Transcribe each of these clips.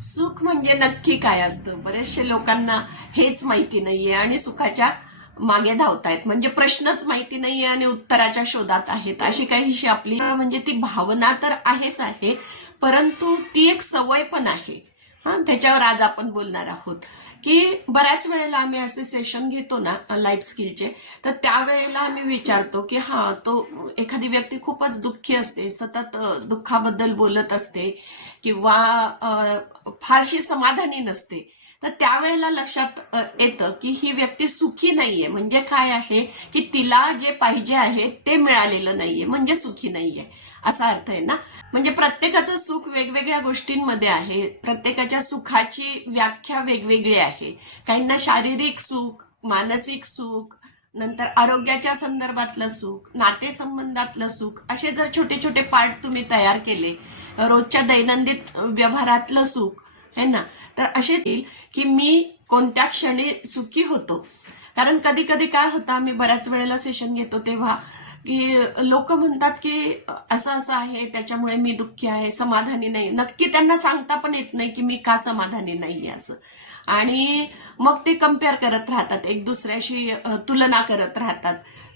सुख म्हणजे नक्की काय असतं? बरेचशे लोकांना हेच माहिती नाहीये आणि सुखाच्या मागे धावतायत. म्हणजे प्रश्नच माहिती नाहीये आणि उत्तराच्या शोधात आहेत. अशी काहीशी आपली म्हणजे ती भावना तर आहेच आहे, परंतु ती एक सवय पण आहे. त्याच्यावर आज आपण बोलणार आहोत की बऱ्याच वेळेला आम्ही असे सेशन घेतो ना लाईफ स्किलचे, तर त्यावेळेला आम्ही विचारतो की तो एखादी व्यक्ती खूपच दुःखी असते, सतत दुःखाबद्दल बोलत असते किंवा फारशी समाधानी नसते. तर त्यावेळेला लक्षात येतं की ही व्यक्ती सुखी नाहीये. म्हणजे काय आहे की तिला जे पाहिजे आहे ते मिळालेलं नाहीये, म्हणजे सुखी नाहीये असा अर्थ आहे ना. म्हणजे प्रत्येकाचं सुख वेगवेगळ्या गोष्टींमध्ये आहे. प्रत्येकाच्या सुखाची व्याख्या वेगवेगळी आहे. काहींना शारीरिक सुख, मानसिक सुख, नंतर आरोग्याच्या संदर्भातलं सुख, नातेसंबंधातलं सुख, असे जर छोटे छोटे पार्ट तुम्ही तयार केले, रोजच्या दैनंदिन व्यवहारातलं सुख है ना, तर असे येईल की मी कोणत्या क्षणी सुखी होतो. कारण कधी कधी काय होतं, आम्ही बऱ्याच वेळेला सेशन घेतो तेव्हा की लोक म्हणतात की असं असं आहे, त्याच्यामुळे मी दुःखी आहे, समाधानी नाही. नक्की त्यांना सांगता पण येत नाही की मी का समाधानी नाहीये असं. आणि मग ते कम्पेअर करत राहतात, एक दुसऱ्याशी तुलना करत राहतात.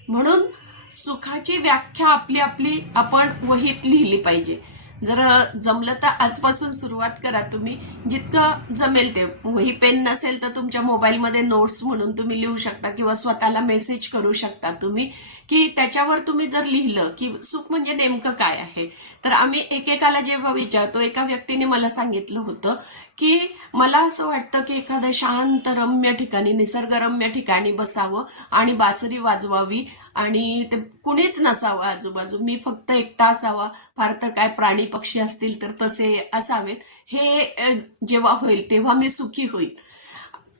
म्हणून सुखाची व्याख्या आपली आपली आपण वहीत लिहिली पाहिजे. जर जमलं तर आजपासून सुरुवात करा तुम्ही, जितकं जमेल ते. वही पेन नसेल तर तुमच्या मोबाईलमध्ये नोट्स म्हणून तुम्ही लिहू शकता किंवा स्वतःला मेसेज करू शकता तुम्ही, की त्याच्यावर तुम्ही जर लिहिलं की सुख म्हणजे नेमकं काय आहे. तर आम्ही एकेकाला जेव्हा विचारतो, एका व्यक्तीने मला सांगितलं होतं की मला असं वाटतं की एखाद्या शांत रम्य ठिकाणी, निसर्गरम्य ठिकाणी बसावं आणि बासरी वाजवावी आणि ते कुणीच नसावं आजूबाजू, मी फक्त एकटा असावा. फार तर काय प्राणी पक्षी असतील तर तसे असावेत. हे जेव्हा होईल तेव्हा मी सुखी होईल.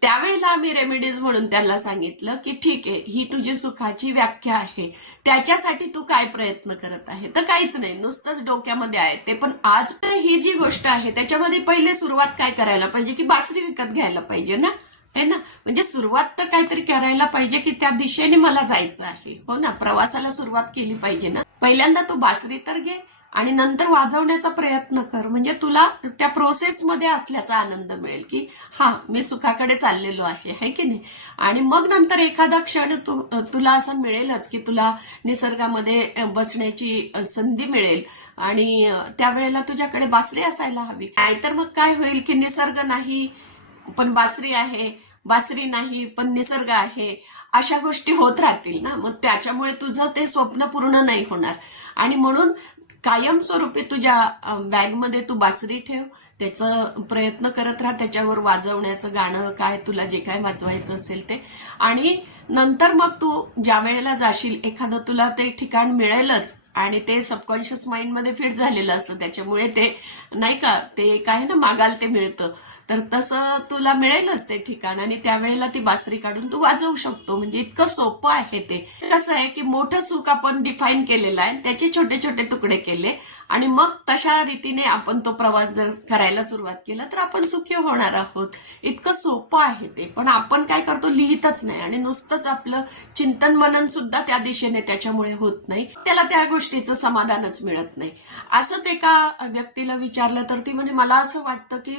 त्यावेळेला आम्ही रेमेडीज म्हणून त्याला सांगितलं की ठीक आहे, ही तुझी सुखाची व्याख्या आहे, त्याच्यासाठी तू काय प्रयत्न करत आहे. तर काहीच नाही, नुसतंच डोक्यामध्ये आहे ते. पण आज ही जी गोष्ट आहे त्याच्यामध्ये पहिले सुरुवात काय करायला पाहिजे की बासरी विकत घ्यायला पाहिजे ना, है ना. म्हणजे सुरुवात तर काहीतरी करायला पाहिजे की त्या दिशेने मला जायचं आहे, हो ना. प्रवासाला सुरुवात केली पाहिजे ना. पहिल्यांदा तू बासरी तर घे आणि नंतर वाजवण्याचा प्रयत्न कर. म्हणजे तुला त्या प्रोसेसमध्ये असल्याचा आनंद मिळेल की मी सुखाकडे चाललेलो आहे की नाही. आणि मग नंतर एखादा क्षण तुला असं मिळेलच की तुला निसर्गामध्ये बसण्याची संधी मिळेल आणि त्यावेळेला तुझ्याकडे बासरी असायला हवी. नाहीतर मग काय होईल की निसर्ग नाही पण बासरी आहे, बासरी नाही पण निसर्ग आहे, अशा गोष्टी होत राहतील ना. मग त्याच्यामुळे तुझं ते स्वप्न पूर्ण नाही होणार. आणि म्हणून कायमस्वरूपी तुझ्या बॅगमध्ये तू बासरी ठेव, त्याचं प्रयत्न करत राहा, त्याच्यावर वाजवण्याचं, गाणं काय तुला जे काय वाजवायचं असेल ते. आणि नंतर मग तू ज्या वेळेला जाशील, एखादं तुला ते ठिकाण मिळेलच आणि ते सबकॉन्शियस माइंडमध्ये फिट झालेलं असतं, त्याच्यामुळे ते नाही का, ते काय ना, मागाल ते मिळतं. तर तसं तुला मिळेलच ते ठिकाण आणि त्यावेळेला ती बासरी काढून तू वाजवू शकतो. म्हणजे इतकं सोपं आहे ते. कसं आहे की मोठं सुख आपण डिफाईन केलेलं आहे, त्याचे छोटे छोटे तुकडे केले आणि मग तशा रीतीने आपण तो प्रवास जर करायला सुरुवात केला तर आपण सुखी होणार आहोत. इतकं सोपं आहे ते. पण आपण काय करतो, लिहितच नाही आणि नुसतंच आपलं चिंतन मनन सुद्धा त्या दिशेने त्याच्यामुळे होत नाही, त्याला त्या गोष्टीचं समाधानच मिळत नाही. असंच एका व्यक्तीला विचारलं तर ती म्हणे, मला असं वाटतं की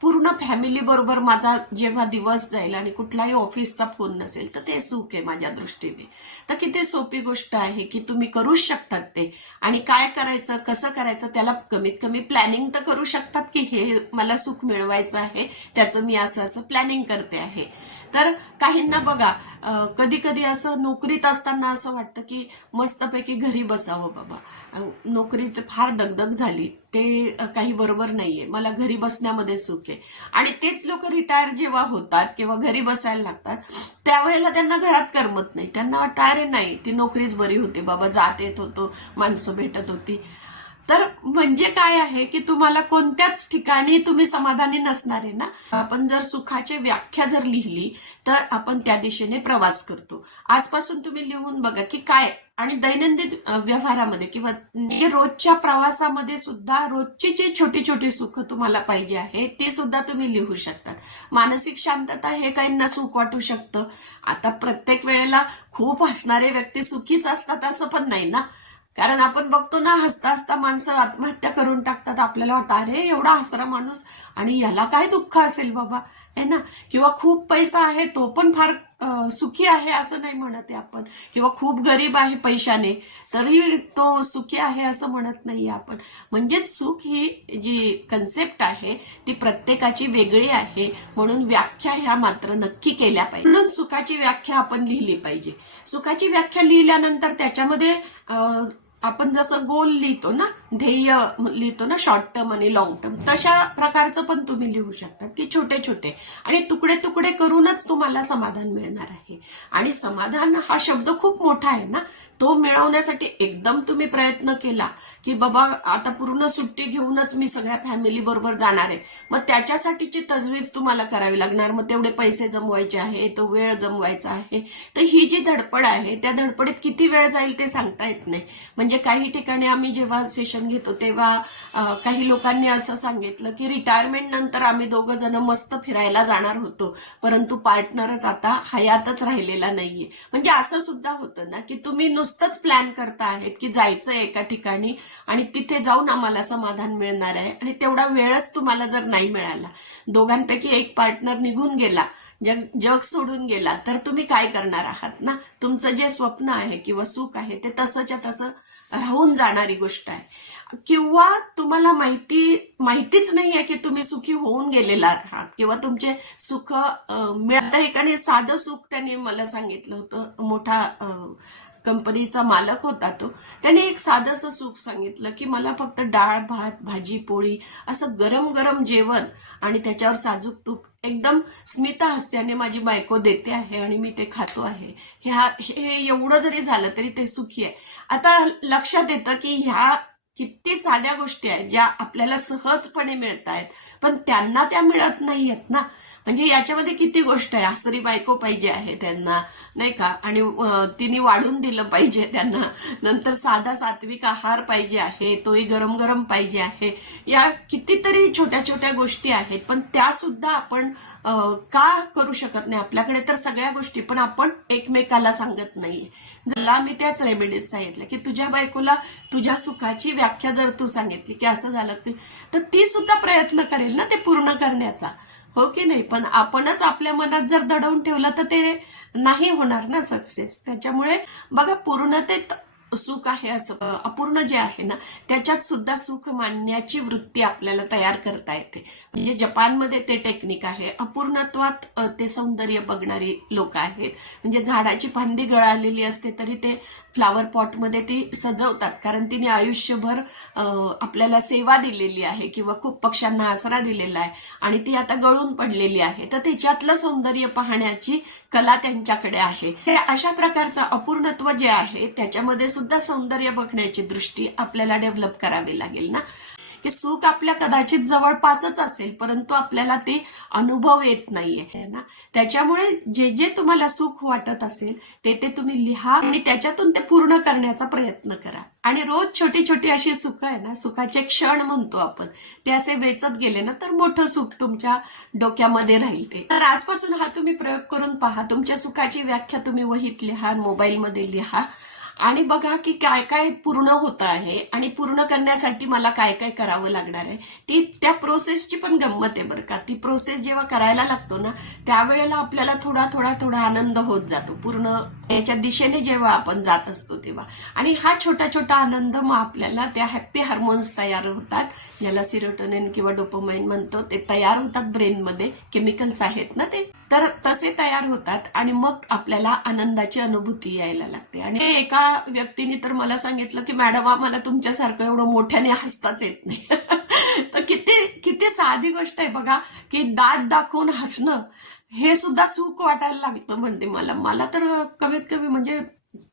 पूर्ण फॅमिली बरोबर माझा जेव्हा दिवस जाईल आणि कुठलाही ऑफिसचा फोन नसेल तर ते सुख आहे माझ्या दृष्टीने. तर किती सोपी गोष्ट आहे की तुम्ही करूच शकतात ते. आणि काय करायचं, कसं करायचं, त्याला कमीत कमी प्लॅनिंग तर करू शकतात की हे मला सुख मिळवायचं आहे, त्याचं मी असं असं प्लॅनिंग करते आहे. तर काहींना बघा, कधी कधी असं नोकरीत असताना असं वाटतं की मस्तपैकी घरी बसावं बाबा, नोकरीचं फार दगदग झाली, ते काही बरोबर नाहीये, मला घरी बसण्यामध्ये सुख आहे. आणि तेच लोक रिटायर जेव्हा होतात किंवा घरी बसायला लागतात त्यावेळेला त्यांना घरात करमत नाही. त्यांना वाटतं अरे नाही, ती नोकरीच बरी होती बाबा, जात येत होतो, माणसं भेटत होती. तर म्हणजे काय आहे की तुम्हाला कोणत्याच ठिकाणी तुम्ही समाधानी नसणार आहे ना. आपण जर सुखाची व्याख्या जर लिहिली तर आपण त्या दिशेने प्रवास करतो. आजपासून तुम्ही लिहून बघा की काय. आणि दैनंदिन व्यवहारामध्ये किंवा रोजच्या प्रवासामध्ये सुद्धा रोजची जी छोटी छोटी सुख तुम्हाला पाहिजे आहे ती सुद्धा तुम्ही लिहू शकतात. मानसिक शांतता हे काहींना सुख वाटू शकतं. आता प्रत्येक वेळेला खूप हसणारे व्यक्ती सुखीच असतात असं पण नाही ना. कारण आपण बघतो ना, हसता हसता माणसं आत्महत्या करून टाकतात. आपल्याला वाटतं अरे एवढा हसरा माणूस आणि याला काय दुःख असेल बाबा, है ना. किंवा खूप पैसा आहे तो पण फार सुखी आहे असं नाही म्हणत आहे आपण. किंवा खूप गरीब आहे पैशाने तरी तो सुखी आहे असं म्हणत नाहीये आपण. म्हणजेच सुख ही जी कन्सेप्ट आहे ती प्रत्येकाची वेगळी आहे. म्हणून व्याख्या ह्या मात्र नक्की केल्या पाहिजे. म्हणून सुखाची व्याख्या आपण लिहिली पाहिजे. सुखाची व्याख्या लिहिल्यानंतर त्याच्यामध्ये आपण जसं गोल लिहितो ना, ध्येय लिहितो ना, शॉर्ट टर्म आणि लॉंग टर्म, तशा प्रकारचं पण तुम्ही लिहू शकता की छोटे छोटे आणि तुकडे तुकडे करूनच तुम्हाला समाधान मिळणार आहे. आणि समाधान हा शब्द खूप मोठा आहे ना, तो मिळवण्यासाठी एकदम तुम्ही प्रयत्न केला की बाबा आता पूर्ण सुट्टी घेऊनच मी सगळ्या फॅमिली बरोबर जाणार आहे, मग त्याच्यासाठीची तजवीज तुम्हाला करावी लागणार. मग तेवढे पैसे जमवायचे आहे, तो वेळ जमवायचा आहे. तर ही जी धडपड आहे त्या धडपडीत किती वेळ जाईल ते सांगता येत नाही. म्हणजे काही ठिकाणी आम्ही जेव्हा सेशन घेतो तेव्हा काही लोकांनी असं सांगितलं की रिटायरमेंट नंतर आम्ही दोघं जण मस्त फिरायला जाणार होतो, परंतु पार्टनरच आता हयातच राहिलेला नाहीये. म्हणजे असं सुद्धा होतं ना की तुम्ही नुसतंच प्लॅन करता आहेत की जायचं एका ठिकाणी आणि तिथे जाऊन आम्हाला समाधान मिळणार आहे, आणि तेवढा वेळच तुम्हाला जर नाही मिळाला, दोघांपैकी एक पार्टनर निघून गेला, जग सोडून गेला, तर तुम्ही काय करणार आहात ना. तुमचं जे स्वप्न आहे किंवा सुख आहे ते तसंच्या तसं राहून जाणारी गोष्ट आहे. किंवा तुम्हाला माहितीच नाहीये की तुम्ही सुखी होऊन गेलेला आहात किंवा तुमचे सुख मिळतं. एकाने साधं सुख त्यांनी मला सांगितलं होतं, मोठा कंपनीचा मालक होता तो. त्याने एक साधंसं सुख सांगितलं की मला फक्त डाळ भात भाजी पोळी असं गरम गरम जेवण आणि त्याच्यावर साजूक तूप एकदम स्मितहास्याने माझी बायको देते आहे आणि मी ते खातो आहे, हे एवढं जरी झालं तरी ते सुखी आहे. आता लक्षात येतं की ह्या किती साध्या गोष्टी आहेत ज्या आपल्याला सहजपणे मिळत आहेत, पण त्यांना त्या मिळत नाहीयेत ना. म्हणजे याच्यामध्ये किती गोष्ट आहे. आसरी बायको पाहिजे आहे त्यांना, नाही का, आणि तिने वाढून दिलं पाहिजे त्यांना. नंतर साधा सात्विक आहार पाहिजे आहे, तोही गरम गरम पाहिजे आहे. या कितीतरी छोट्या छोट्या गोष्टी आहेत, पण त्या सुद्धा आपण का करू शकत नाही. आपल्याकडे तर सगळ्या गोष्टी, पण आपण एकमेकाला सांगत नाहीये. जर मी त्याच रेमेडीज सांगितलं की तुझ्या बायकोला तुझ्या सुखाची व्याख्या जर तू सांगितली की असं झालं तर ती सुद्धा प्रयत्न करेल ना ते पूर्ण करण्याचा, हो की नाही. पण आपणच आपल्या मनात जर दडवून ठेवलं तर ते नाही होणार ना सक्सेस. त्याच्यामुळे बघा, पूर्णतेत सुख आहे असं अपूर्ण जे आहे ना त्याच्यात सुद्धा सुख मानण्याची वृत्ती आपल्याला तयार करता येते. म्हणजे जपानमध्ये ते टेक्निक आहे. अपूर्णत्वात ते सौंदर्य बघणारी लोक आहेत. म्हणजे झाडाची फांदी गळालेली असते तरी ते फ्लावर पॉटमध्ये ती सजवतात, कारण तिने आयुष्यभर आपल्याला सेवा दिलेली आहे किंवा खूप पक्ष्यांना आसरा दिलेला आहे आणि ती आता गळून पडलेली आहे, तर त्याच्यातलं सौंदर्य पाहण्याची कला त्यांच्याकडे आहे. हे अशा प्रकारचं अपूर्णत्व जे आहे त्याच्यामध्ये सुद्धा सौंदर्य बघण्याची दृष्टी आपल्याला डेव्हलप करावी लागेल ना. की सुख आपल्या कदाचित जवळपासच असेल, परंतु आपल्याला ते अनुभव येत नाहीये ना. त्याच्यामुळे जे जे तुम्हाला सुख वाटत असेल ते तुम्ही लिहा आणि त्याच्यातून ते पूर्ण करण्याचा प्रयत्न करा. आणि रोज छोटी छोटी अशी सुख आहे ना, सुखाचे क्षण म्हणतो आपण, ते असे वेचत गेले ना तर मोठं सुख तुमच्या डोक्यामध्ये राहील. ते तर आजपासून हा तुम्ही प्रयोग करून पहा. तुमच्या सुखाची व्याख्या तुम्ही वहीत लिहा, मोबाईलमध्ये लिहा आणि बघा की काय काय पूर्ण होत आहे आणि पूर्ण करण्यासाठी मला काय काय करावं लागणार आहे. त्या प्रोसेसची पण गंमत आहे बरं का. ती प्रोसेस जेव्हा करायला लागतो ना त्यावेळेला आपल्याला थोडा थोडा थोडा आनंद होत जातो पूर्ण याच्या दिशेने जेव्हा आपण जात असतो तेव्हा. आणि हा छोटा छोटा आनंद मग आपल्याला त्या हॅप्पी हार्मोन्स तयार होतात, ज्याला सिरोटोनिन किंवा डोपामाइन म्हणतो, ते तयार होतात ब्रेनमध्ये. केमिकल्स आहेत ना ते, तर तसे तयार होतात आणि मग आपल्याला आनंदाची अनुभूती यायला लागते. आणि एका व्यक्तीने तर मला सांगितलं की मॅडम आम्हाला तुमच्यासारखं एवढं मोठ्याने हसताच येत नाही. तर किती किती साधी गोष्ट आहे बघा की दात दाखवून हसणं हे सुद्धा सुख वाटायला लागतं म्हणते मला तर कमीत कमी म्हणजे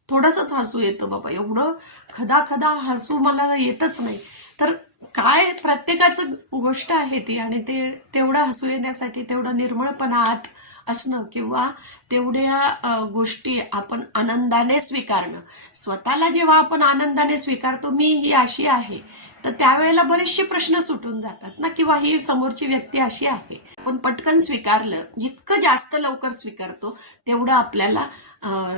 थोडंसंच हसू येतं बाबा, एवढं खदा खदा हसू मला येतच नाही. तर काय प्रत्येकाचं गोष्ट आहे ती, आणि ते तेवढं हसू येण्यासाठी तेवढं निर्मळपणा आत असणं किंवा तेवढ्या गोष्टी आपण आनंदाने स्वीकारणं. स्वतःला जेव्हा आपण आनंदाने स्वीकारतो मी ही अशी आहे, तर त्यावेळेला बरेचसे प्रश्न सुटून जातात ना, किंवा ही समोरची व्यक्ती अशी आहे. पण पटकन स्वीकारलं, जितकं जास्त लवकर स्वीकारतो तेवढं आपल्याला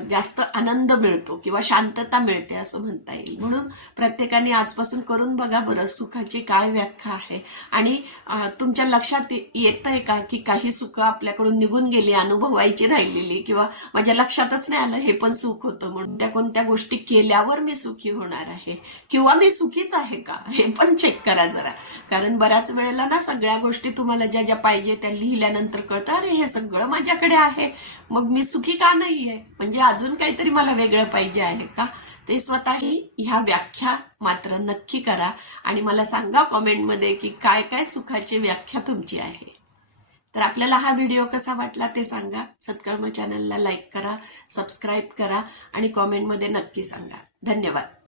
जास्त आनंद मिळतो किंवा शांतता मिळते असं म्हणता येईल. म्हणून प्रत्येकाने आजपासून करून बघा बरं सुखाची काय व्याख्या आहे. आणि तुमच्या लक्षात येतंय का की काही सुख आपल्याकडून निघून गेली, अनुभवायची राहिलेली, किंवा माझ्या लक्षातच नाही आलं हे पण सुख होतं म्हणून. त्या कोणत्या गोष्टी केल्यावर मी सुखी होणार आहे किंवा मी सुखीच आहे का हे पण चेक करा जरा. कारण बऱ्याच वेळेला ना सगळ्या गोष्टी तुम्हाला ज्या ज्या पाहिजे त्या लिहिल्यानंतर कळतं, अरे हे सगळं माझ्याकडे आहे, मग मी सुखी का नाहीये, म्हणजे अजून काहीतरी मला वेगळं पाहिजे आहे का. ते स्वतःची ह्या व्याख्या मात्र नक्की करा आणि मला सांगा कॉमेंटमध्ये की काय काय सुखाची व्याख्या तुमची आहे. तर आपल्याला हा व्हिडिओ कसा वाटला ते सांगा. सत्कर्म चॅनलला लाईक करा, सबस्क्राईब करा आणि कॉमेंटमध्ये नक्की सांगा. धन्यवाद.